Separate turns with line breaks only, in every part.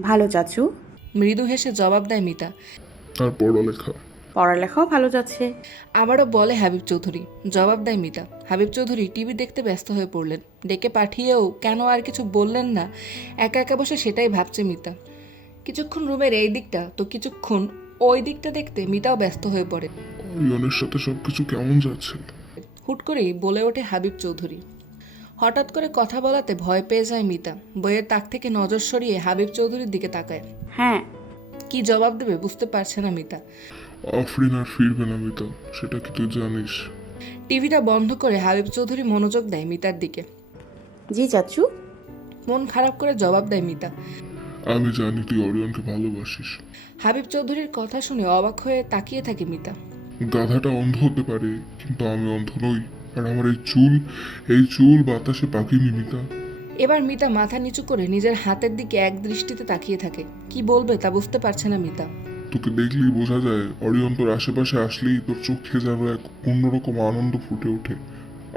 ভালো চাচু।
মৃদু হেসে জবাব দেয় মিতা।
আর পড়ালেখা।
পড়ালেখাও ভালো যাচ্ছে।
আবারও বলে হাবিব চৌধুরী। জবাব দেয় মিতা। হাবিব চৌধুরী টিভি দেখতে ব্যস্ত হয়ে পড়লেন। ডেকে পাঠিয়েও কেন আর কিছু বললেন না। একা একা বসে সেটাই ভাবছে মিতা। কিছুক্ষণ রুমের এই দিকটা তো কিছুক্ষণ ওই দিকটা দেখতে মিতাও ব্যস্ত হয়ে পড়ে।
অরিয়নের সাথে সবকিছু কেমন যাচ্ছে?
হুট করেই বলে ওঠে হাবিব চৌধুরী। হঠাৎ করে কথা বলাতে ভয় পেয়ে যায় মিতা। বইয়ের তাক থেকে নজর সরিয়ে হাবিব চৌধুরীর দিকে তাকায়।
হ্যাঁ।
কি জবাব দেবে বুঝতে পারছে না মিতা।
আফরিন আর ফিরবে না মিতা সেটা কি তুই জানিস?
টিভিটা বন্ধ করে হাবিব চৌধুরী মনোযোগ দেয় মিতার দিকে।
জি চাচু।
মন খারাপ করে জবাব দেয় মিতা।
আমি জানি তুই অরিয়নকে ভালোবাসিস।
হাবিব চৌধুরীর কথা শুনে অবাক হয়ে তাকিয়ে থাকে মিতা।
গাধাটা অন্ধ হতে পারে কিন্তু আমি অন্ধ নই। আর আমার এই চুল এই চুল বাতাসে পাখিনি মিতা
এবার মিতা মাথা নিচু করে নিজের হাতের দিকে এক দৃষ্টিতে তাকিয়ে থাকে। কি বলবে তা বুঝতে পারছে না মিতা।
তোকে দেখলেই বোঝা যায় অরিয়ন তোর আশেপাশে আসলেই তোর চোখে যেন এক অন্যরকম আনন্দ ফুটে ওঠে।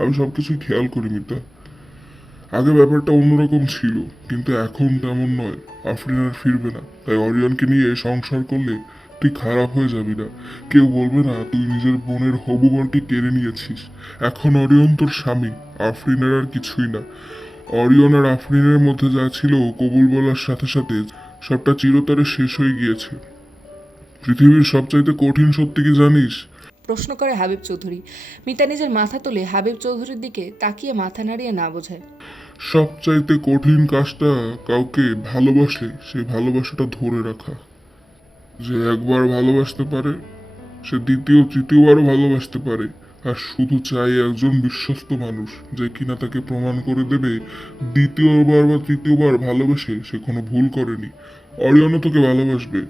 আমি সবকিছুই খেয়াল করি মিতা। আগে ব্যাপারটা অন্যরকম ছিল কিন্তু এখন তেমন নয়। আফরিন আর ফিরবে না তাই অরিয়নকে নিয়ে সংসার করলে তুই খারাপ হয়ে যাবি না। কেউ বলবে না তুই নিজের বোনের হবু বরকে কেড়ে নিয়েছিস। এখন অরিয়ন তোর স্বামী আফরিনের আর কিছুই না। অরিয়ন আর আফরিনের মধ্যে যা ছিল কবুল বলার সাথে সাথে সবটা চিরতরে শেষ হয়ে গিয়েছে। পৃথিবীর সবচাইতে কঠিন সত্যি কি জানিস?
প্রশ্ন করে হাবিব চৌধুরী। মিতা নিজের মাথা তুলে হাবিব চৌধুরীর দিকে তাকিয়ে মাথা নাড়িয়ে না বোঝায়।
সবচাইতে কঠিন কাজটা কাউকে ভালোবাসলে সেই ভালোবাসাটা ধরে রাখা। যে একবার ভালোবাসতে পারে, সে দ্বিতীয় তৃতীয়বারও ভালোবাসতে পারে। আর শুধু চাই একজন বিশ্বস্ত মানুষ যে কিনা তাকে প্রমাণ করে দেবে, দ্বিতীয়বার বা তৃতীয়বার ভালোবেসে সে কোনো ভুল করেনি। অরিয়নও তোকে ভালোবাসবে,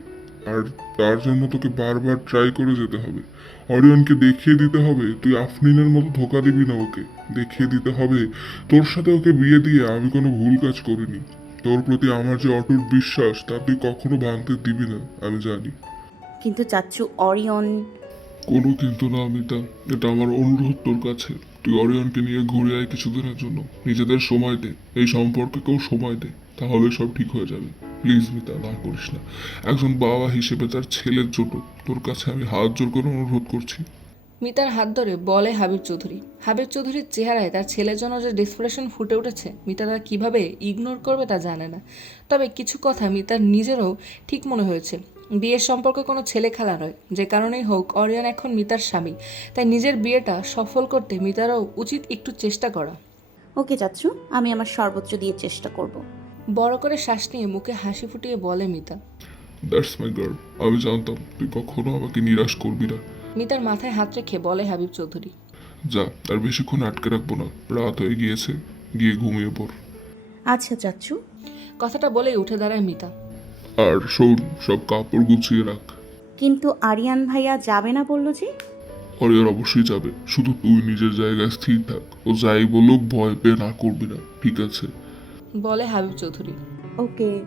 আর তার জন্য তোকে বারবার ট্রাই করে যেতে হবে। অরিয়নকে দেখিয়ে দিতে হবে, তুই আফরিনের মতো ধোকা দিবি না ওকে। দেখিয়ে দিতে হবে, তোর সাথে ওকে বিয়ে দিয়ে আমি কোনো ভুল কাজ করিনি। তোর প্রতি আমার যে অটুট বিশ্বাস তা তুই কখনো ভাঙতে দিবি না আমি জানি।
কিন্তু চাচু অরিয়ন
কোনো কিন্তু না অমিতা। এটা আমার অনুরোধ তোর কাছে। তুই অরিয়নকে নিয়ে ঘুরে আয় কিছুদিনের জন্য। নিজেদের সময় দে। এই সম্পর্কেও সময় দে। তাহলে সব ঠিক হয়ে যাবে। প্লিজ মিতা না করিস না। একজন বাবা হিসেবে তার ছেলের জন্য তোর কাছে আমি হাত জোর করে অনুরোধ করছি।
মিতার হাত ধরে বলে হাবিব চৌধুরী। হাবিব চৌধুরীর চেহারায় তার ছেলের জন্য যে ডিসপ্রেশন ফুটে উঠেছে মিতা তা কীভাবে ইগনোর করবে তা জানে না। তবে কিছু কথা মিতার নিজেরও ঠিক মনে হয়েছে। বিয়ের সম্পর্কে কোনো ছেলে খেলা নয়। যে কারণেই হোক অরিয়ন এখন মিতার স্বামী। তাই নিজের বিয়েটা সফল করতে মিতারও উচিত একটু চেষ্টা করা।
ওকে চাচু আমি আমার সর্বোচ্চ দিয়ে চেষ্টা করব।
বড় করে শ্বাস নিয়ে মুখে হাসি ফুটিয়ে বলে মিতা।
দ্যাটস মাই গার্ল আমি জানতাম তুই কখনো আমাকে নিরাশ করবি না।
মিতার মাথায় হাত রেখে বলে হাবিব চৌধুরী।
যা আর বেশিক্ষণ আটকে রাখব না। রাত হয়ে গিয়েছে গিয়ে ঘুমিয়ে পড়।
আচ্ছা চাচু।
কথাটা বলেই উঠে দাঁড়ায় মিতা।
আর শোন সব কাপড় গুছিয়ে রাখ।
কিন্তু আরিয়ান ভাইয়া যাবে না বলল যে?
অরিয়র অবশ্যই যাবে। শুধু তুই নিজের জায়গায় স্থির থাক। ও যাই বলুক ভয় পেয়ে না করবি না। ঠিক আছে।
বলে হাবিব চৌধুরী।
ওকে।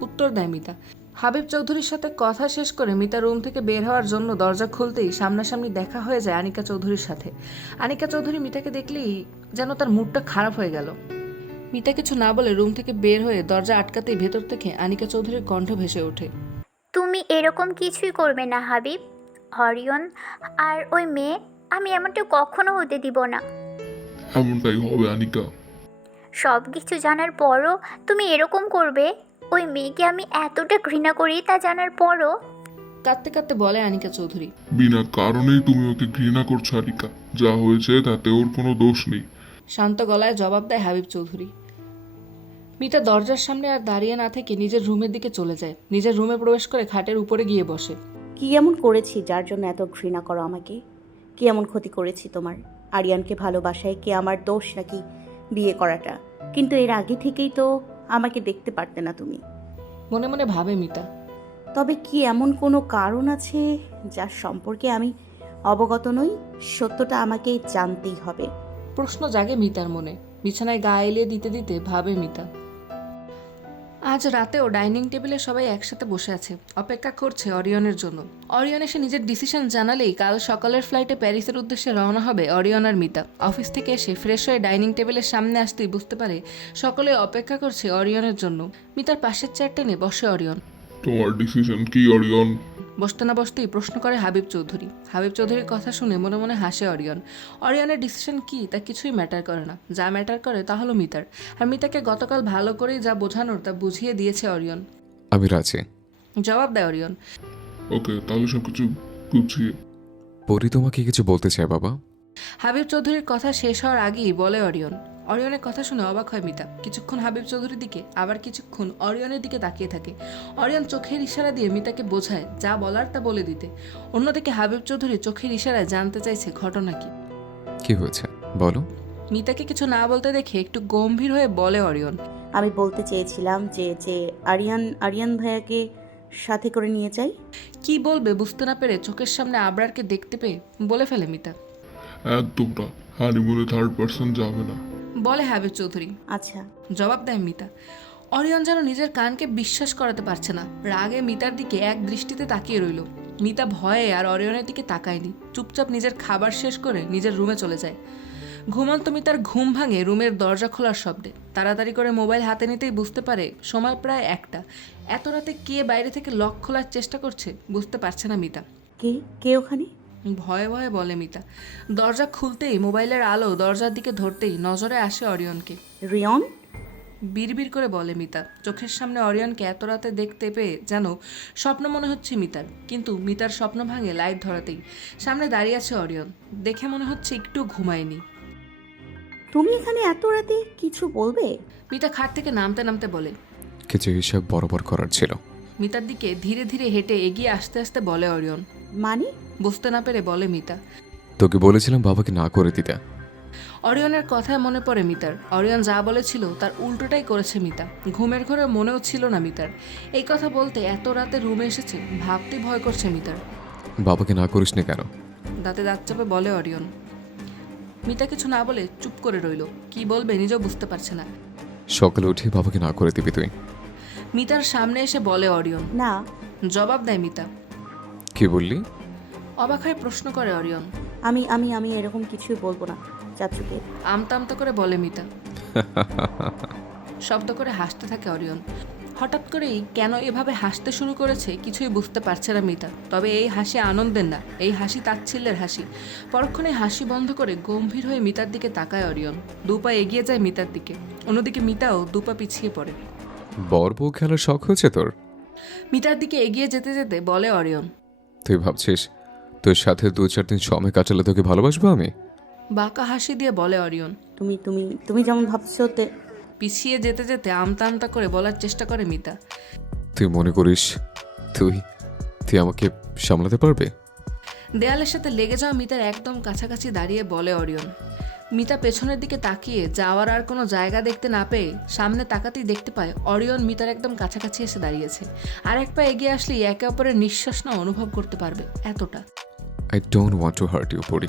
উত্তর দেয় মিতা। হাবিব চৌধুরীর সাথে কথা শেষ করে মিতা রুম থেকে বের হওয়ার জন্য দরজা খুলতেই সামনাসামনি দেখা হয়ে যায় আনিকা চৌধুরীর সাথে। আনিকা চৌধুরী মিতাকে দেখলেই যেন তার মুডটা খারাপ হয়ে গেল। মিতা কিছু না বলে রুম থেকে বের হয়ে দরজা আটকাতেই ভেতর থেকে আনিকা চৌধুরীর কণ্ঠ ভেসে ওঠে।
তুমি এরকম কিছুই করবে না হাবিব। হরিয়ন আর ওই মেয়ে আমি এমনটা কখনো হতে দিব না।
এমনটাই হবে আনিকা।
সব কিছু জানার পরও তুমি এরকম করবে? ওই মেয়েকে আমি এতটা ঘৃণা করি তা জানার পরও
কাঁদতে কাঁদতে বলে আনিকা চৌধুরী।
বিনা কারণেই তুমি ওকে ঘৃণা করছ আনিকা। যা হয়েছে তাতে ওর কোনো দোষ নেই।
শান্ত গলায় জবাব দেয় হাবিব চৌধুরী। মিতা দরজার সামনে আর দাঁড়িয়ে না থেকে নিজের রুমের দিকে চলে যায়। নিজের রুমে প্রবেশ করে খাটের উপরে গিয়ে বসে।
কি এমন করেছি যার জন্য এত ঘৃণা করো আমাকে? কি এমন ক্ষতি করেছি তোমার? আরিয়ানকে ভালোবাসায় কি আমার দোষ নাকি বিয়ে করাটা? কিন্তু এর আগে থেকেই তো আমাকে দেখতে পারতে না তুমি।
মনে মনে ভাবে মিতা।
তবে কি এমন কোনো কারণ আছে যার সম্পর্কে আমি অবগত নই? সত্যটা আমাকে জানতেই হবে।
প্রশ্ন জাগে মিতার মনে। বিছানায় গা এলিয়ে দিতে দিতে ভাবে মিতা। আজ রাতেও ডাইনিং টেবিলে সবাই একসাথে বসে আছে। অপেক্ষা করছে অরিয়নের জন্য। অরিয়ন এসে নিজের ডিসিশন জানালেই কাল সকালের ফ্লাইটে প্যারিসের উদ্দেশ্যে রওনা হবে অরিয়ন আর মিতা। অফিস থেকে এসে ফ্রেশ হয়ে ডাইনিং টেবিলের সামনে আসতেই বুঝতে পারে সকলে অপেক্ষা করছে অরিয়নের জন্য। মিতার পাশের চেয়ার টেনে বসে অরিয়ন।
তোমার ডিসিশন কি, অরিয়ন?
বসতে না বসতেই প্রশ্ন করে হাবিব চৌধুরী। হাবিব চৌধুরীর কথা শুনে মনে মনে হাসে অরিয়ন। অরিয়নের ডিসিশন কি তা কিছুই ম্যাটার করে না। যা ম্যাটার করে তা হলো মিতার। আর মিতাকে গতকাল ভালো করেই যা বোঝানোর তা বুঝিয়ে দিয়েছে অরিয়ন।
আমি রাজি।
জবাব দেয় অরিয়ন।
ওকে তাহলে সব কিছু গুছিয়ে।
পরি তোমাকে কিছু বলতে চাই বাবা?
হাবিব চৌধুরীর কথা শেষ হওয়ার আগেই বলে অরিয়ন। অরিয়নের কথা শুনে অবাক হয় মিতা। কিছুক্ষণ হাবিব চৌধুরীর দিকে আবার কিছুক্ষণ অরিয়নের দিকে তাকিয়ে থাকে। অরিয়ন চোখের ইশারা দিয়ে মিতাকে বোঝায় যা বলার তা বলে দিতে। অন্যদিকে হাবিব চৌধুরী চোখের ইশারায় জানতে চাইছে ঘটনা কি।
কি হয়েছে? বলো।
মিতাকে কিছু না বলতে দেখে একটু গম্ভীর হয়ে বলে অরিয়ন
আমি বলতে চেয়েছিলাম যে যে আরিয়ান আরিয়ান ভাইয়াকে সাথে করে নিয়ে যাই?
কি বলবে বুঝতে না পেরে চোখের সামনে আবরারকে দেখতে পেয়ে? বলে ফেলে মিতা।
একদম না হানিমুনে থার্ড পার্সন যাবে না।
বলে হাবিব চৌধুরী।
আচ্ছা।
জবাব দেয় মিতা। অরিয়ন যেন নিজের কানকে বিশ্বাস করাতে পারছে না। রাগে মিতার দিকে এক দৃষ্টিতে তাকিয়ে রইল। মিতা ভয়ে আর অরিয়নের দিকে তাকায়নি। চুপচাপ নিজের খাবার শেষ করে নিজের রুমে চলে যায়। ঘুমন্ত মিতার ঘুম ভাঙে রুমের দরজা খোলার শব্দে। তাড়াতাড়ি করে মোবাইল হাতে নিতেই বুঝতে পারে সময় প্রায় একটা। এত রাতে কে বাইরে থেকে লক খোলার চেষ্টা করছে বুঝতে পারছে না মিতা।
কে? কে ওখানে?
ভয়ে ভয়ে বলে মিতা। দরজা খুলতেই মোবাইলের আলো দরজার দিকে ধরতেই নজরে আসে অরিয়নকে।
রিয়ন?
বিড়বিড় করে বলে মিতা। চোখের সামনে অরিয়নকে এত রাতে দেখতে পেয়ে যেন স্বপ্ন মনে হচ্ছে মিতার। কিন্তু মিতার স্বপ্ন ভাঙে লাইট ধরাতেই। সামনে দাঁড়িয়ে আছে অরিয়ন। দেখে মনে হচ্ছে একটু ঘুমায়নি।
তুমি এখানে এত রাতে কিছু বলবে?
মিতা খাট থেকে নামতে নামতে বলে।
কিছু হিসাব বরাবর করার ছিল।
মিতার দিকে ধীরে ধীরে হেঁটে এগিয়ে আসতে আসতে বলে অরিয়ন।
মানে?
বুঝতে না পেরে বলে মিতা।
তোকে বলেছিলাম বাবাকে না করে দিতে।
অরিয়নের কথায় মনে পড়ে মিতার। অরিয়ন যা বলেছিল তার উল্টোটাই করেছে মিতা। ঘুমের ঘরে মনেও ছিল না মিতার। এই কথা বলতে এত রাতে রুমে এসেছে ভাবতে ভয় করছে মিতার।
বাবাকে না করিস না কেন?
দাঁতে দাঁত চাপে বলে অরিয়ন। মিতা কিছু না বলে চুপ করে রইল। কি বলবে নিজেও বুঝতে পারছে না।
সকালে উঠে বাবাকে না করে দিবি তুই।
মিতার সামনে এসে বলে অরিয়ন।
না।
জবাব দেয় মিতা।
কি বললি?
অবাক হয়ে প্রশ্ন করে অরিয়ন।
আমি আমি আমি এরকম কিছুই বলব না চাচুকে
আমতা আমতা করে বলে মিতা। শব্দ করে হাসতে থাকে অরিয়ন। হঠাৎ করেই কেন এভাবে হাসতে শুরু করেছে কিছুই বুঝতে পারছে না মিতা। তবে এই হাসি আনন্দের না এই হাসি তাচ্ছিল্যের হাসি। পরক্ষণে হাসি বন্ধ করে গম্ভীর হয়ে মিতার দিকে তাকায় অরিয়ন। দুপা এগিয়ে যায় মিতার দিকে। অন্যদিকে মিতাও দুপা পিছিয়ে পড়ে।
বর বউ খেলার শখ হয়েছে তোর?
মিতার দিকে এগিয়ে যেতে যেতে বলে অরিয়ন
তুই ভাবছিস তোর সাথে দু চার দিন সময় কাটালে তোকে ভালোবাসবো আমি?
বাঁকা হাসি দিয়ে বলে অরিয়ন।
তুমি তুমি তুমি যেমন ভাবছ তে
পিছিয়ে যেতে যেতে আমতা আমতা করে বলার চেষ্টা করে মিতা।
তুই মনে করিস তুই তুই আমাকে সামলাতে পারবে?
দেয়ালের সাথে লেগে যাওয়া মিতার একদম কাছাকাছি দাঁড়িয়ে বলে অরিয়ন। মিতা পেছনের দিকে তাকিয়ে যাওয়ার আর কোনো জায়গা দেখতে না পেয়ে সামনে তাকাতেই দেখতে পায় অরিয়ন মিতার একদম কাছাকাছি এসে দাঁড়িয়েছে। আর এক পা এগিয়ে আসলেই একে অপরের নিঃশ্বাস না অনুভব করতে পারবে এতটা।
I don't want to hurt you পড়ি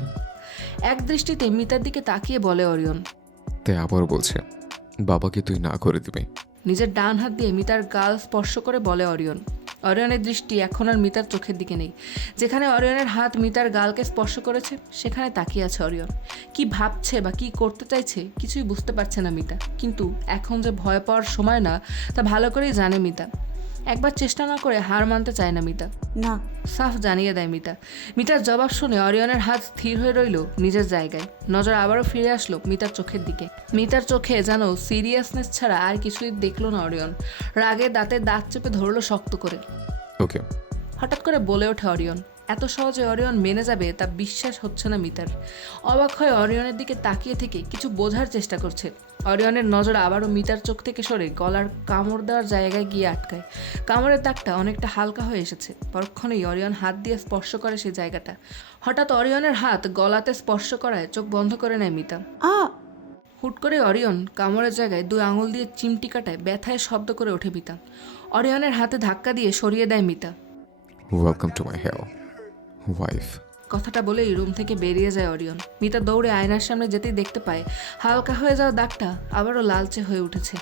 এক দৃষ্টিতে মিতার দিকে তাকিয়ে বলে অরিয়ন
তাই আবার বলছে বাবাকে তুই না করে দিবি।
নিজের ডান হাত দিয়ে মিতার গাল স্পর্শ করে বলে অরিয়ন। অরিয়নের দৃষ্টি এখন আর মিতার চোখের দিকে নেই। যেখানে অরিয়নের হাত মিতার গালকে স্পর্শ করেছে, সেখানে তাকিয়ে আছে অরিয়ন। কি ভাবছে বা কি করতে চাইছে কিছুই বুঝতে পারছে না মিতা। কিন্তু এখন যে ভয় পাওয়ার সময় না, তা ভালো করেই জানে মিতা। একবার চেষ্টা না করে হার মানতে চায় না মিতা।
না।
সাফ জানিয়ে দেয় মিতা। মিতার জবাব শুনে অরিয়নের হাত স্থির হয়ে রইল নিজের জায়গায়। নজর আবারও ফিরে আসলো মিতার চোখের দিকে। মিতার চোখে যেন সিরিয়াসনেস ছাড়া আর কিছুই দেখল না অরিয়ন। রাগে দাঁতে দাঁত চেপে ধরলো শক্ত করে।
ওকে।
হঠাৎ করে বলে ওঠে অরিয়ন এত সহজে অরিয়ন মেনে যাবে তা বিশ্বাস হচ্ছে না মিতার। অবাক হয়ে অরিয়নের দিকে তাকিয়ে থেকে কিছু বোঝার চেষ্টা করছে। অরিয়নের নজর আবারও মিতার চোখ থেকে সরে গলার কামড় দেওয়ার জায়গায় গিয়ে আটকায়। কামড়ের দাগটা অনেকটা হালকা হয়ে এসেছে। পরক্ষণেই অরিয়ন হাত দিয়ে স্পর্শ করে সেই জায়গাটা। হঠাৎ অরিয়নের হাত গলাতে স্পর্শ করায় চোখ বন্ধ করে নেয় মিতা।
আ!
হুট করে অরিয়ন কামড়ের জায়গায় দুই আঙুল দিয়ে চিমটি কাটায় ব্যথায় শব্দ করে ওঠে মিতা। অরিয়নের হাতে ধাক্কা দিয়ে সরিয়ে দেয় Mita.
Welcome to my hell wife
কথাটা বলেই রুম থেকে বেরিয়ে যায় অরিয়ন। মিতা দৌড়ে আয়নার সামনে যেতেই দেখতে পায়, হালকা হয়ে যাওয়া দাগটা আবারও লালচে হয়ে উঠেছে।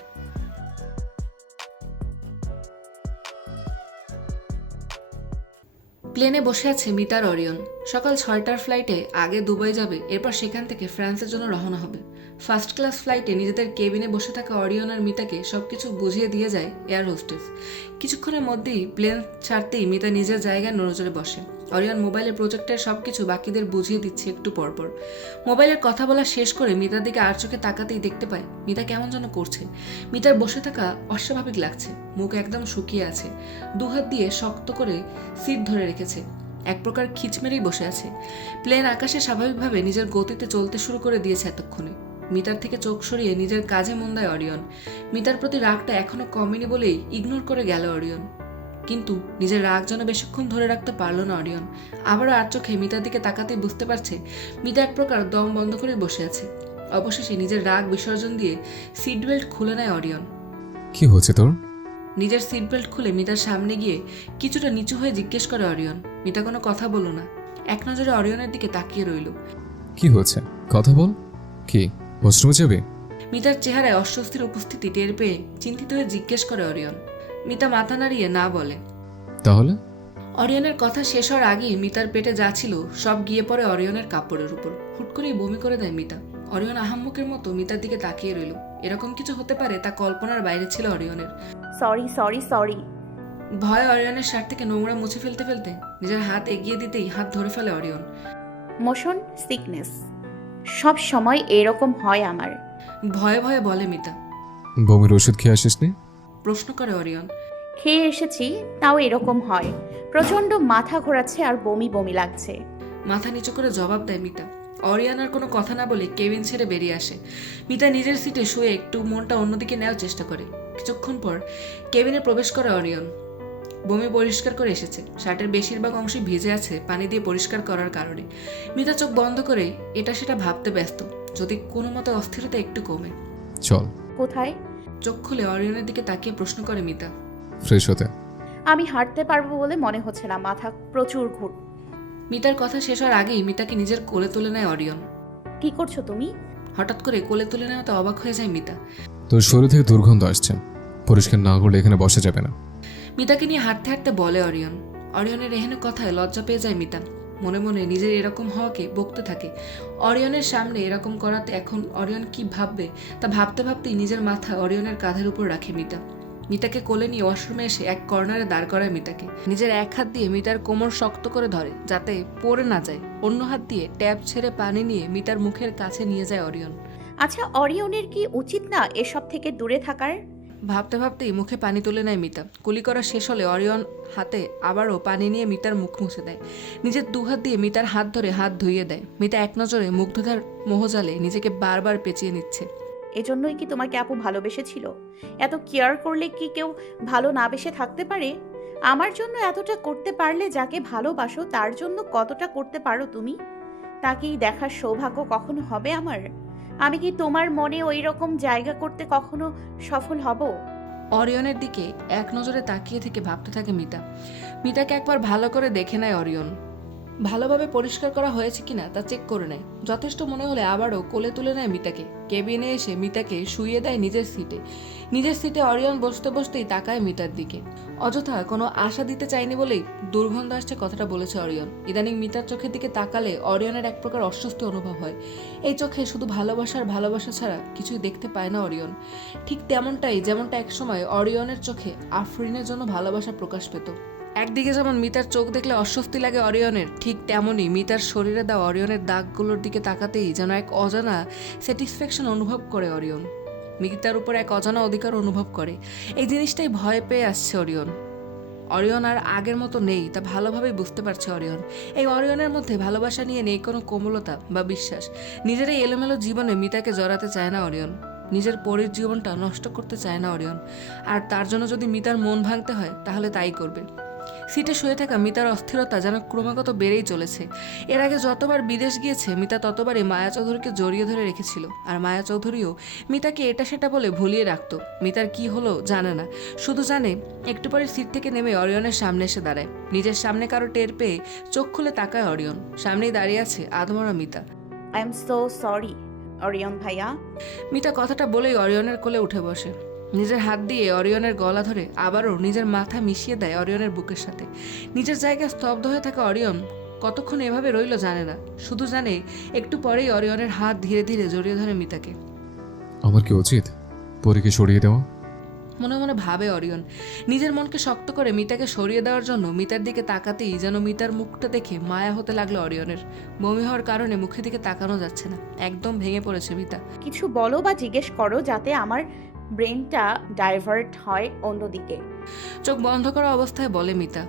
প্লেনে বসে আছে মিতার অরিয়ন। সকাল ছয়টার ফ্লাইটে আগে দুবাই যাবে, এরপর সেখান থেকে ফ্রান্সের জন্য রওনা হবে। ফার্স্ট ক্লাস ফ্লাইটে নিজেদের কেবিনে বসে থাকা অরিয়ন আর মিতাকে সব কিছু বুঝিয়ে দিয়ে যায় এয়ার হোস্টেস। কিছুক্ষণের মধ্যেই প্লেন ছাড়তেই মিতা নিজের জায়গায় নজরে বসে। অরিয়ন মোবাইলের প্রজেক্টের সবকিছু বাকিদের বুঝিয়ে দিচ্ছে একটু পরপর। মোবাইলের কথা বলা শেষ করে মিতার দিকে আর চোখে তাকাতেই দেখতে পায়, মিতা কেমন যেন করছে। মিতার বসে থাকা অস্বাভাবিক লাগছে, মুখ একদম শুকিয়ে আছে, দুহাত দিয়ে শক্ত করে সিট ধরে রেখেছে, এক প্রকার খিচমেরেই বসে আছে। প্লেন আকাশে স্বাভাবিকভাবে নিজের গতিতে চলতে শুরু করে দিয়েছে এতক্ষণে। মিতার থেকে চোখ সরিয়ে নিজের কাজে মন দেয় অরিয়ন। মিতার প্রতি রাগটা এখনও কমেনি বলেই ইগনোর করে গেল অরিয়ন। কিন্তু নিজের রাগ যেন বেশিক্ষণ ধরে রাখতে পারল না অরিয়ন। আবারও আর চোখে মিতার দিকে তাকাতেই বুঝতে পারছে মিতা এক প্রকার দম বন্ধ করে বসে আছে। অবশেষে নিজের রাগ বিসর্জন দিয়ে সিট বেল্ট খুলে নেয় অরিয়ন।
কি হচ্ছে তোর?
নিজের সিট বেল্ট খুলে মিতার সামনে গিয়ে কিছুটা নিচু হয়ে জিজ্ঞেস করে অরিয়ন। মিতা কোনো কথা বলল না। এক নজরে অরিয়নের দিকে তাকিয়ে রইল।
কি হচ্ছে কথা বল। কি? ওয়াশরুমে যাবে?
মিতার চেহারায় অস্বস্তির উপস্থিতি টের পেয়ে চিন্তিত হয়ে জিজ্ঞেস করে অরিয়ন। মিতা মাথা নাড়িয়ে না বলে।
তাহলে?
অরিয়নের কথা শেষ হওয়ার আগেই মিতার পেটে যা ছিল সব গিয়ে পড়ে অরিয়নের কাপড়ের উপর। হুট করেই বমি করে দেয় মিতা। অরিয়ন আহাম্মকের মতো মিতার দিকে তাকিয়ে রইল। এরকম কিছু হতে পারে তা কল্পনার বাইরে ছিল অরিয়নের।
সরি সরি সরি
ভয় অরিয়নের শার্ট থেকে নোংরা মুছে ফেলতে ফেলতে নিজের হাত এগিয়ে দিতেই হাত ধরে ফেলে অরিয়ন।
মোশন সিকনেস সব সময় এরকম হয় আমার।
ভয়ে ভয়ে বলে মিতা।
বমির ওষুধ খেয়ে আসিসনি?
প্রশ্ন করে অরিয়ন।
খেয়ে এসেছি তাও এরকম হয়। প্রচণ্ড মাথা ঘোরাচ্ছে আর বমি বমি লাগছে।
মাথা নিচু করে জবাব দেয় মিতা। অরিয়ান আর কোনো কথা না বলে কেবিন ছেড়ে বেরিয়ে আসে। মিতা নিজের সিটে শুয়ে একটু মনটা অন্যদিকে নেওয়ার চেষ্টা করে। কিছুক্ষণ পর কেবিনে প্রবেশ করে অরিয়ন। বমি পরিষ্কার করে এসেছে। শার্টের বেশিরভাগ অংশই ভিজে আছে পানি দিয়ে পরিষ্কার করার কারণে। মিতা চোখ বন্ধ করে এটা সেটা ভাবতে ব্যস্ত যদি কোনো মতো অস্থিরতা একটু কমে।
চল।
কোথায়?
চোখ খুলে অরিয়নের দিকে তাকিয়ে প্রশ্ন করে মিতা।
ফ্রেশ হতে
আমি হাঁটতে পারব বলে মনে হচ্ছে না মাথা প্রচুর ঘুর।
মিতার কথা শেষ হওয়ার আগেই মিতাকে নিজের কোলে তুলে নেয় অরিয়ন।
কি করছ তুমি?
হঠাৎ করে কোলে তুলে নেওয়াতে অবাক হয়ে যায় মিতা।
তোর শরীর থেকে দুর্গন্ধ আসছে। পরিষ্কার না করলে এখানে বসা যাবে না।
মিতাকে নিয়ে হাঁটতে হাঁটতে বলে অরিয়ন। অরিয়নের এহেন কথায় লজ্জা পেয়ে যায় মিতা। মনে মনে নিজের এরকম হওয়াকে বকতে থাকে। অরিয়নের সামনে এরকম করাতে এখন অরিয়ন কি ভাববে, তা ভাবতে ভাবতেই নিজের মাথা অরিয়নের কাঁধের উপর রাখে মিতা। মিতাকে কোলে নিয়ে ওয়াশরুমে এসে এক কর্নারে দাঁড় করায় মিতাকে। নিজের এক হাত দিয়ে মিতার কোমর শক্ত করে ধরে, যাতে পড়ে না যায়। অন্য হাত দিয়ে ট্যাপ ছেড়ে পানি নিয়ে মিতার মুখের কাছে নিয়ে যায় অরিয়ন।
আচ্ছা অরিয়নের কি উচিত না এসব থেকে দূরে থাকার?
ভাবতে ভাবতেই মুখে পানি তুলে নেয় মিতা। কুলি করা শেষ হলে অরিয়ন হাতে আবারও পানি নিয়ে মিতার মুখ মুছে দেয়। নিজের দুহাত দিয়ে মিতার হাত ধরে হাত ধুইয়ে দেয়। মিতা এক নজরে মুগ্ধতার মোহজালে নিজেকে বারবার পেঁচিয়ে নিচ্ছে।
এজন্যই কি তোমাকে আপু ভালোবেসেছিল? এত কেয়ার করলে কি কেউ ভালো না বেসে থাকতে পারে? আমার জন্য এতটা করতে পারলে যাকে ভালোবাসো, তার জন্য কতটা করতে পারো তুমি? তাকেই দেখার সৌভাগ্য কখনো হবে আমার? আমি কি তোমার মনে ওই রকম জায়গা করতে কখনো সফল হব?
অরিয়নের দিকে এক নজরে তাকিয়ে থেকে ভাবতে থাকে মিতা। মিতাকে একবার ভালো করে দেখে নেয় অরিয়ন। ভালোভাবে পরিষ্কার করা হয়েছে কিনা তা চেক করে নেয়। যথেষ্ট মনে হলে আবারও কোলে তুলে নেয় মিতাকে। কেবিনে এসে মিতাকে শুইয়ে দেয় নিজের সিটে। নিজের সিটে অরিয়ন বসতে বসতেই তাকায় মিতার দিকে। অযথা কোনো আশা দিতে চায়নি বলেই দুর্গন্ধ আসছে কথাটা বলেছে অরিয়ন। ইদানিং মিতার চোখের দিকে তাকালে অরিয়নের এক প্রকার অস্বস্তি অনুভব হয়। এই চোখে শুধু ভালোবাসার ভালোবাসা ছাড়া কিছুই দেখতে পায় না অরিয়ন। ঠিক তেমনটাই, যেমনটা একসময় অরিয়নের চোখে আফরিনের জন্য ভালোবাসা প্রকাশ পেত। একদিকে যেমন মিতার চোখ দেখলে অস্বস্তি লাগে অরিয়নের, ঠিক তেমনই মিতার শরীরে দেওয়া অরিয়নের দাগগুলোর দিকে তাকাতেই যেন এক অজানা স্যাটিসফ্যাকশন অনুভব করে অরিয়ন। মিতার উপর এক অজানা অধিকার অনুভব করে। এই জিনিসটাই ভয় পেয়ে আসছে অরিয়ন। অরিয়ন আর আগের মতো নেই, তা ভালোভাবেই বুঝতে পারছে অরিয়ন। এই অরিয়নের মধ্যে ভালোবাসা নিয়ে নেই কোনো কোমলতা বা বিশ্বাস। নিজের এই এলোমেলো জীবনে মিতাকে জড়াতে চায় না অরিয়ন। নিজের পরের জীবনটা নষ্ট করতে চায় না অরিয়ন। আর তার জন্য যদি মিতার মন ভাঙতে হয়, তাহলে তাই করবে। সিটে শুয়ে থাকা মিতার অস্থিরতা যেন ক্রমাগত বেড়েই চলেছে। এর আগে যতবার বিদেশ গিয়েছে মিতা ততবারই মায়া চৌধুরীকে জড়িয়ে ধরে রেখেছিল। আর মায়া চৌধুরীও মিতাকে এটা সেটা বলে ভুলিয়ে রাখত। মিতার কি হলো জানে না। শুধু জানে একটু পরে সিট থেকে নেমে অরিয়নের সামনে এসে দাঁড়ায়। নিজের সামনে কারও টের পেয়ে চোখ খুলে তাকায় অরিয়ন। সামনেই দাঁড়িয়ে আছে আধমরা Mita.
I am so sorry Orion ভাইয়া।
মিতা কথাটা বলেই অরিয়নের কোলে উঠে বসে। নিজের হাত দিয়ে অরিয়নের গলা ধরে আবারও নিজের মাথা মিশিয়ে দেয় অরিয়নের বুকের সাথে। নিজের জায়গায় স্তব্ধ হয়ে থাকা অরিয়ন কতক্ষণ এভাবে রইল জানে না। শুধু জানে একটু পরেই অরিয়নের হাত ধীরে ধীরে জড়িয়ে ধরে মিতাকে।
আমার কি উচিত? পরীকে সরিয়ে দেওয়া?
মনে মনে ভাবে অরিয়ন। নিজের মনকে শক্ত করে মিতাকে সরিয়ে দেওয়ার জন্য মিতার দিকে তাকাতেই যেন মিতার মুখটা দেখে মায়া হতে লাগল অরিয়নের। বমি হওয়ার কারণে মুখের দিকে তাকানো যাচ্ছে না। একদম ভেঙে পড়েছে মিতা।
কিছু বলো বা জিজ্ঞেস করো যাতে আমার ব্রেনটা ডাইভার্ট হয় অন্যদিকে।
চোখ বন্ধ করা অবস্থায় বলে মিতা।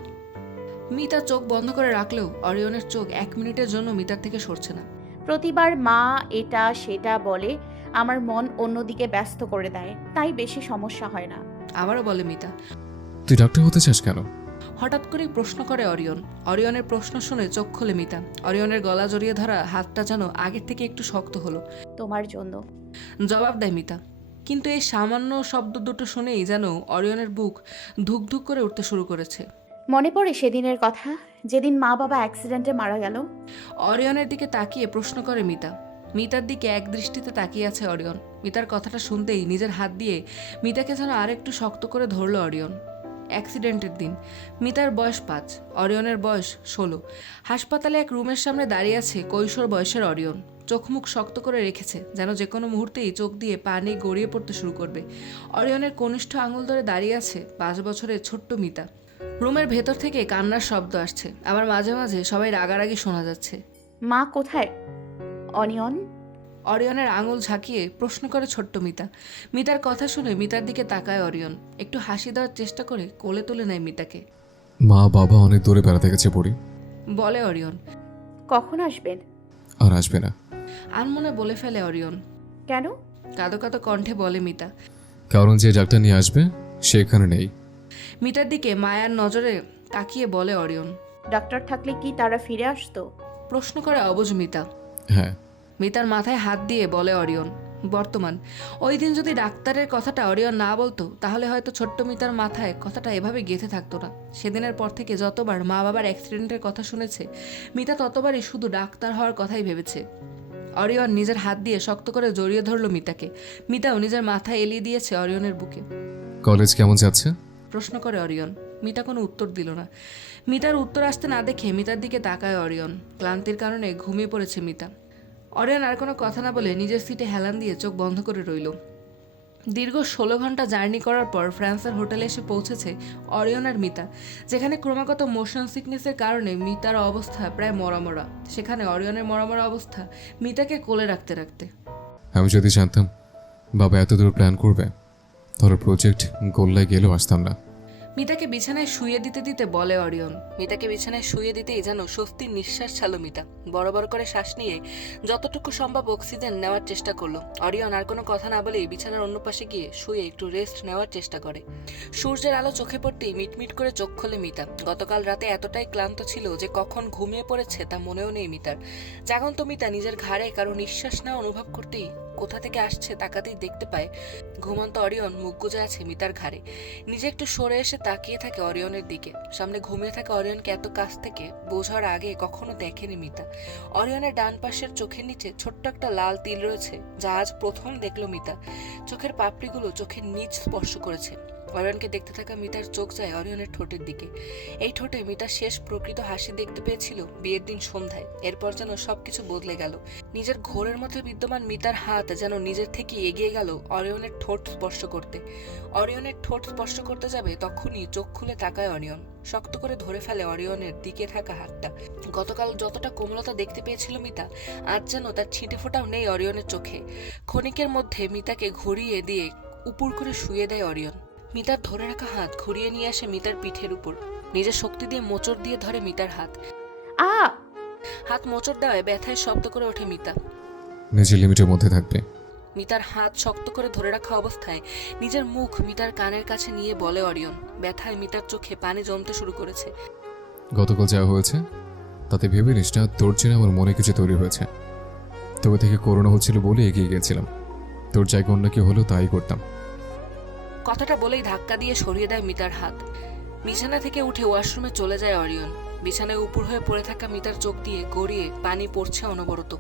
মিতা চোখ বন্ধ করে রাখলেও অরিয়নের চোখ এক মিনিটের জন্য মিতার থেকে সরছে না।
প্রতিবার মা এটা সেটা বলে আমার মন অন্যদিকে ব্যস্ত করে দেয় তাই বেশি সমস্যা হয় না।
আবারও বলে মিতা।
তুই ডাক্তার হতে চাস কেন?
হঠাৎ করেই প্রশ্ন করে অরিয়ন। অরিয়নের প্রশ্ন শুনে চোখ খোলে মিতা। অরিয়নের গলা জড়িয়ে ধরা হাতটা যেন আগের থেকে একটু শক্ত হলো।
তোমার জন্য।
জবাব দেয় মিতা। কিন্তু এই সামান্য শব্দ দুটো শুনেই যেন অরিয়নের বুক ধুক ধুক করে উঠতে শুরু করেছে।
মনে পড়ে সেদিনের কথা যেদিন মা বাবা অ্যাক্সিডেন্টে মারা গেল।
অরিয়নের দিকে তাকিয়ে প্রশ্ন করে মিতা। মিতার দিকে এক দৃষ্টিতে তাকিয়ে আছে অরিয়ন। মিতার কথাটা শুনতেই নিজের হাত দিয়ে মিতাকে যেন আর একটু শক্ত করে ধরল অরিয়ন। অ্যাক্সিডেন্টের দিন। মিতার বয়স পাঁচ অরিয়নের বয়স ষোলো। হাসপাতালে এক রুমের সামনে দাঁড়িয়ে আছে কৈশোর বয়সের অরিয়ন। চোখ মুখ শক্ত করে রেখেছে যেন যে কোনো মুহূর্তেই চোখ দিয়ে পানি গড়িয়ে পড়তে শুরু করবে। অরিয়নের কনিষ্ঠ আঙুল ধরে দাঁড়িয়ে আছে পাঁচ বছরের ছোট্ট মিতা। রুমের ভেতর থেকে কান্নার শব্দ আসছে আবার মাঝে মাঝে সবাই রাগারাগি শোনা যাচ্ছে।
মা কোথায়? অনিয়ন?
অরিয়নের আঙুল ঝাঁকিয়ে প্রশ্ন করে ছোট্ট মিতা। মিতার কথা শুনে মিতার দিকে তাকায় অরিয়ন। একটু হাসি দেওয়ার চেষ্টা করে কোলে তুলে নেয় মিতাকে।
মা বাবা অনেক দূরে বেড়াতে গেছে পড়ি।
বলে অরিয়ন।
কখন আসবেন?
আর আসবে না।
আনমনে বলে ফেলে অরিয়ন।
কেন?
কাদো কাদো কণ্ঠে বলে মিতা।
কারণ যে ডাক্তার নিয়ে আসবে সে এখানে নেই।
মিতার দিকে মায়ার নজরে তাকিয়ে বলে অরিয়ন।
ডাক্তার থাকলে কি তারা ফিরে আসতো?
প্রশ্ন করে অবুঝ মিতা।
হ্যাঁ।
মিতার মাথায় হাত দিয়ে বলে অরিয়ন বর্তমান ওই দিন যদি ডাক্তারের কথাটা অরিয়ন না বলতো তাহলে হয়তো ছোট্ট মিতার মাথায় কথাটা এভাবে গেঁথে থাকতো না। সেদিনের পর থেকে যতবার মা বাবার অ্যাক্সিডেন্টের কথা শুনেছে মিতা ততবারই শুধু ডাক্তার হওয়ার কথাই ভেবেছে। অরিয়ন নিজের হাত দিয়ে শক্ত করে জড়িয়ে ধরল মিতাকে। মিতাও নিজের মাথা এলিয়ে দিয়েছে অরিয়নের বুকে।
কলেজ কেমন যাচ্ছে?
প্রশ্ন করে অরিয়ন। মিতা কোনো উত্তর দিল না। মিতার উত্তর আসতে না দেখে মিতার দিকে তাকায় অরিয়ন। ক্লান্তির কারণে ঘুমিয়ে পড়েছে মিতা। অরিয়ন আর কোনো কথা না বলে নিজের সিটে হেলান দিয়ে চোখ বন্ধ করে রইল। দীর্ঘ ষোলো ঘণ্টা জার্নি করার পর ফ্রান্সের হোটেলে এসে পৌঁছেছে অরিয়ন আর মিতা, যেখানে ক্রমাগত মোশন সিকনেসের কারণে মিতার অবস্থা প্রায় মরামরা। সেখানে অরিয়নের মরামরা অবস্থা মিতাকে কোলে রাখতে রাখতে।
আমি যদি জানতাম বাবা এত দূর প্ল্যান করবে, ধরো প্রজেক্ট গোল্লায় গেলেও আসতাম না।
মিতাকে বিছানায় শুয়ে দিতে দিতে বলে অরিয়ন। মিতাকে বিছানায় শুয়ে দিতেই যেন স্বস্তির নিঃশ্বাস ছালো মিতা। বড় করে শ্বাস নিয়ে যতটুকু সম্ভব অক্সিজেন নেওয়ার চেষ্টা করল। অরিয়ন আর কোনো কথা না বলেই বিছানার অন্য পাশে গিয়ে শুয়ে একটু রেস্ট নেওয়ার চেষ্টা করে। সূর্যের আলো চোখে পড়তেই মিটমিট করে চোখ খোলে মিতা। গতকাল রাতে এতটাই ক্লান্ত ছিল যে কখন ঘুমিয়ে পড়েছে তা মনেও নেই মিতার। জাগন্ত মিতা নিজের ঘাড়ে কারও নিঃশ্বাস না অনুভব করতেই কোথা থেকে আসছে তাকাতেই দেখতে পায় ঘুমন্ত অরিয়ন মুখ গুজে আছে মিতার ঘাড়ে। নিজে একটু সরে এসে তাকিয়ে থাকে অরিয়নের দিকে। সামনে ঘুমিয়ে থাকে অরিয়নকে এত কাছ থেকে বোঝার আগে কখনো দেখেনি মিতা। অরিয়নের ডান পাশের চোখের নিচে ছোট্ট একটা লাল তিল রয়েছে, যা আজ প্রথম দেখল মিতা। চোখের পাপড়িগুলো চোখের নিচ স্পর্শ করেছে। অরিয়নকে দেখতে থাকা মিতার চোখ যায় অরিয়নের ঠোঁটের দিকে। এই ঠোঁটে মিতার শেষ প্রকৃত হাসি দেখতে পেয়েছিল বিয়ের দিন সন্ধ্যায়। এরপর যেন সবকিছু বদলে গেল। নিজের ঘোরের মধ্যে বিদ্যমান মিতার হাত যেন নিজের থেকে এগিয়ে গেল অরিয়নের ঠোঁট স্পর্শ করতে। অরিয়নের ঠোঁট স্পর্শ করতে যাবে তখনই চোখ খুলে তাকায় অরিয়ন শক্ত করে ধরে ফেলে অরিয়নের দিকে থাকা হাতটা। গতকাল যতটা কোমলতা দেখতে পেয়েছিল মিতা, আজ যেন তার ছিটে ফোটাও নেই অরিয়নের চোখে। ক্ষণিকের মধ্যে মিতাকে ঘুরিয়ে দিয়ে উপর করে শুয়ে দেয় অরিয়ন মিতার ধরে রাখা হাত ঘুরিয়ে নিয়ে আসে মিতার পিঠের উপর। নিজের শক্তি দিয়ে মোচড় দিয়ে ধরে মিতার হাত।
আ!
হাত মোচড় দেওয়ায় ব্যথায় শব্দ করে ওঠে মিতা।
নিজের লিমিটের মধ্যে থাকবে।
মিতার হাত শক্ত করে ধরে রাখা অবস্থায় নিজের মুখ মিতার কানের কাছে নিয়ে বলে অরিয়ন। ব্যথায় মিতার চোখে পানি জমতে শুরু করেছে।
গতকাল যা হয়েছে তাতে ভেবে নিস না তোর জন্য আমার মনে কিছু তৈরি হয়েছে। তবে থেকে করোনা হচ্ছিল বলে এগিয়ে গেছিলাম। তোর জায়গা অন্য কি হলো তাই করতাম।
কথাটা বলেই ধাক্কা দিয়ে সরিয়ে দেয় মিতার হাত। বিছানা থেকে উঠে ওয়াশরুমে চলে যায় অরিয়ন। বিছানায় উপর হয়ে পড়ে থাকা মিতার চোখ দিয়ে গড়িয়ে পানি পড়ছে অনবরত।